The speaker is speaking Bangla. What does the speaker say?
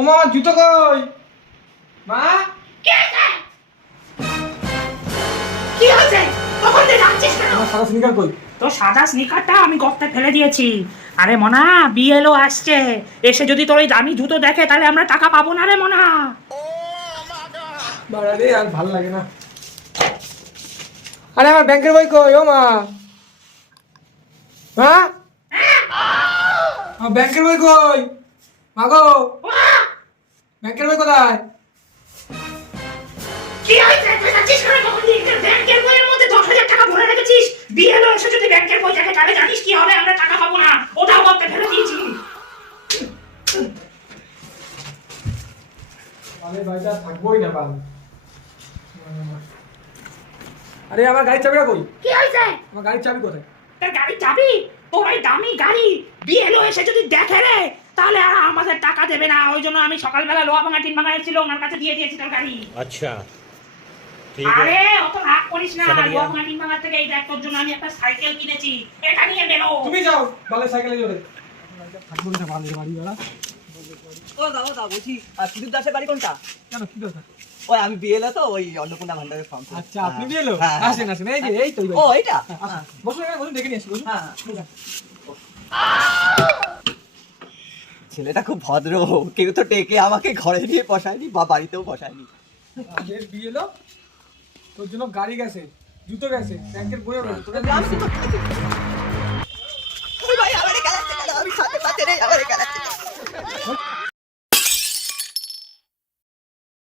ও মা জুতো কই? মা কে আছে? কি হয়েছে? তখন দিয়ে ডাকছিস কেন? আমার সাদা স্নিকার কই? তোর সাদা স্নিকারটা আমি গর্তে ফেলে দিয়েছি। আরে মনা, বিএলও আসছে, এসে যদি তোর এই দামি জুতো দেখে তাহলে আমরা টাকা পাবো না রে মনা। বাড়া রে, আর ভাল লাগে না। আরে আমার ব্যাংকের বই কই? ও মা, হ্যাঁ আমার ব্যাংকের বই কই? মা গো, ব্যাংকের বই কোথায়? কি হয়েছে? তুই যাচ্ছিস কেন? তখন দিয়ে ব্যাংকের বইয়ের মধ্যে 10,000 টাকা ভরে রেখেছিস। বিএলও এসে যদি ব্যাংকের বই দেখে তাহলে জানিস কি হবে? আমরা টাকা পাবো না, ওটাও গর্তে ফেলে দিয়েছি। আরে ভাইটা থাকবোই না বাল। আরে আমার গাড়ির চাবিটা কই? কি হয়েছে? আমার গাড়ির চাবি কোথায়? তোর গাড়ি চাবি? তোর এই দামি গাড়ি বিএলও এসে যদি দেখে রে তাহলে আর আমাদের টাকা দেবে না। ওই জন্য আমি সকালবেলা লোহা ভাঙা টিন ভাঙা ছিল, ওনার কাছে দিয়ে দিয়েছি তোর গাড়ি। अच्छा ठीक আরে है অত রাগ করিস না। চলে গিয়া। লোহা ভাঙা টিন ভাঙা থেকে এই দেখ, তোর জন্য আমি একটা সাইকেল কিনেছি, এটা নিয়ে বেরো। তুমি যাও বালে সাইকেলে জোরে। থাকবো না বালের বাড়ি বেড়া। ও দাদা বলছি, আর সুদীপ দাসের বাড়ি কোনটা? কেন কি দরকার? ওই আমি বিয়েলো তো, ওই অন্নপূর্ণা ভান্ডারের ফর্ম। আচ্ছা আপনি বিয়ে এলো? হ্যাঁ, হ্যাঁ। আসেন আসেন, এই যে এই তো ও এইটা? আসেন। বসুন এখানে, বসুন, দেখে নিয়ে আসি, বসুন। হ্যাঁ। ছেলেটা খুব ভদ্র, কেউ তো টেকে আমাকে ঘরে নিয়ে বসায়নি বা বাড়িতেও বসায়নি। আগের বিয়ে এলো, তোর জন্য গাড়ি গেছে, জুতো গেছে, ব্যাংকের বইও গেছে, তোর আমি তো- ওই ভাই, আমারে খেলাচ্ছে কেন? আমি সাথে সাথে রে, আমারে খেলাচ্ছে।